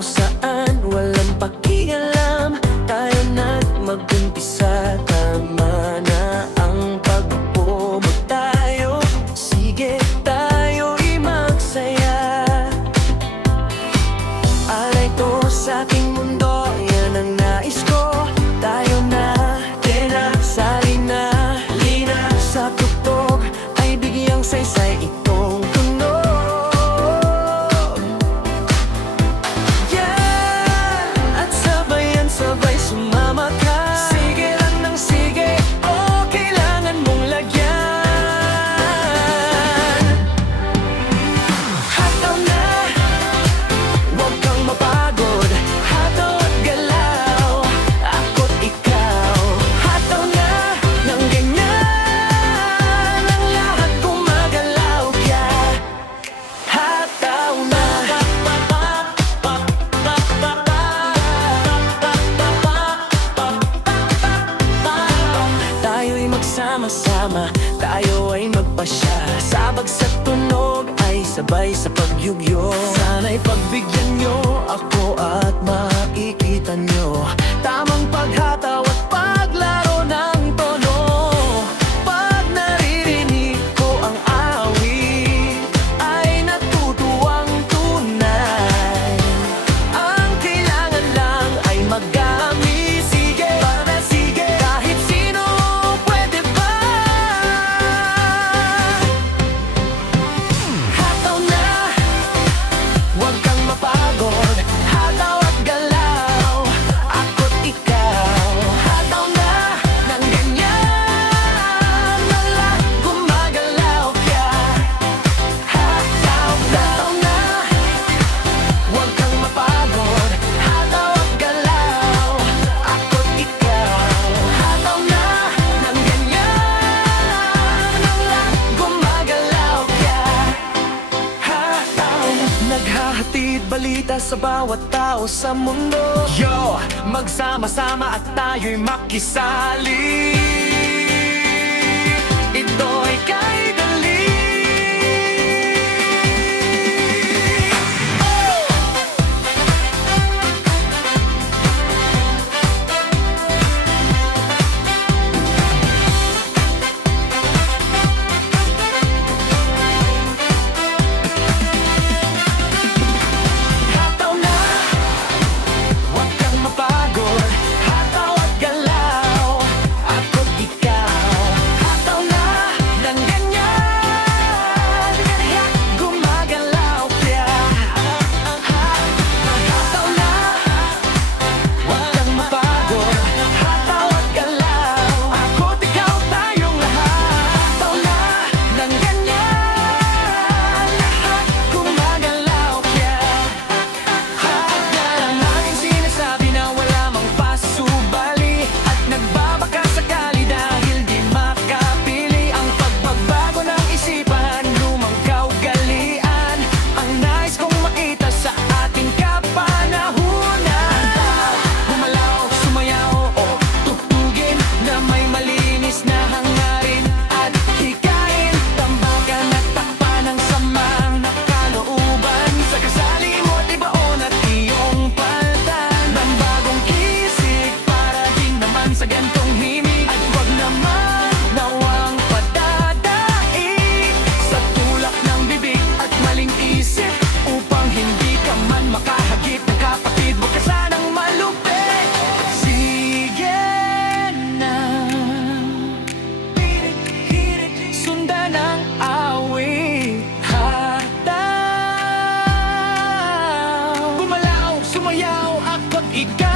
o saan, walang pakialam. Tayo na't mag-umpisa, tama na ang pagpupumot tayo. Sige, tayo'y magsaya. Alay to sa aking mundo, yan ang nais ko. Tayo na, sali na, lina sa tugtog, ay bigyang saysay itong tunog. Yan, at sabayan sabay sumama ka. Sige lang ng sige, o kailangan mong lagyan. Hataw na, huwag kang mapagod. Hataw at galaw, ako't ikaw. Hataw na ng ganyan, ang lahat gumagalaw kaya hataw na. Tayo'y magsama-sama, tayo ay magpasya. Sabag sa tunog ay sabay sa pagyugyo. Sana'y pagbigyan nyo ako at makikita nyo tamang paghataw at paglaro ng tono. Pag naririnig ko ang awit, ay natutuwang tunay. Ang kailangan lang ay mag-amin. Sige, para sige, kahit sino pwede ba? Hataw na, huwag kang mapagod. Hataw at galaw, ako't ikaw. Hataw na ng ganyan, ang lahat gumagalaw kaya hataw na, huwag kang mapagod. Hataw at galaw, ako't ikaw. Hataw na ng ganyan, ang lahat gumagalaw kaya hataw. Naghahatid balita sa bawat tao sa mundo. Yo, magsama-sama at tayo'y makisali. Ito'y kay dali. Hataw na, huwag kang mapagod. Hataw at galaw, ako't ikaw. Hataw na ng ganyan, gumagalaw kaya hataw na, huwag kang mapagod. Hataw at galaw, ako't ikaw, tayong lahat. Hataw na ng ganyan, lahat gumagalaw kaya hataw na. Ang sinasabi na wala mang pasubali at nagbabaka sakali dahil di makapili. Ang pagbabago ng isipan, lumang kaugalian, ang nais kong makita sa ating kapanahunan. Gumalaw, sumayaw o tugtugin na may malinis na hangarin at hikain. Tambakan at takpan ang samang nakalooban. Sa kasali mo at ibaon at iyong paltan ng bagong kisig para din naman sa gantong himig. At wag naman nawang padadai sa tulak ng bibig at maling isip, upang hindi ka man makahagip ng kapatid. Huwag ka sanang malupit. Sige na, sundan ang awit. Hataw, gumalaw, sumayaw, ako't ikaw.